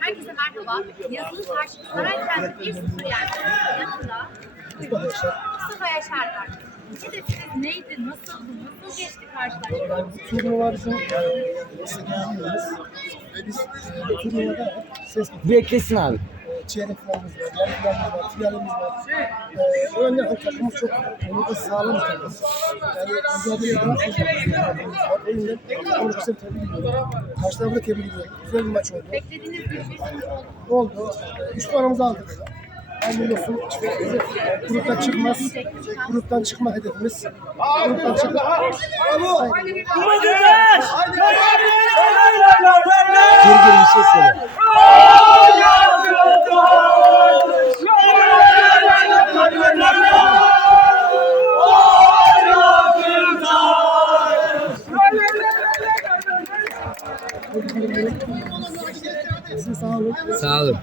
Herkese merhaba. Yazılı karşı Saraykent 1-0 yendi. Yanında Mustafa Yaşar var. Hedefiniz neydi? Nasıldı? Nasıl geçti karşılaşma? Yani turnuva bizim istediğimiz ve biz turnuvada ses Bir eklesin abi. Çeyrek finalimiz var, yarı finalimiz var, finalimiz var. E, o yönden takımımız çok onu da sağlam bir takım. Yani mücadele eden çok takımımız var. O yüzden onu da tebrik ediyorum. Karşı tarafı da tebrik ediyorum. Güzel bir maç oldu. Beklediğiniz gibi bir sonuç oldu. Üç puanımızı aldık. Hayırlı olsun. Bize gruptan çıkmaz. Gruptan çıkma hedefimiz. Gruptan çıkma. Bravo. Gir gir bir şey söyle. Size sağ olun. Sağ olun.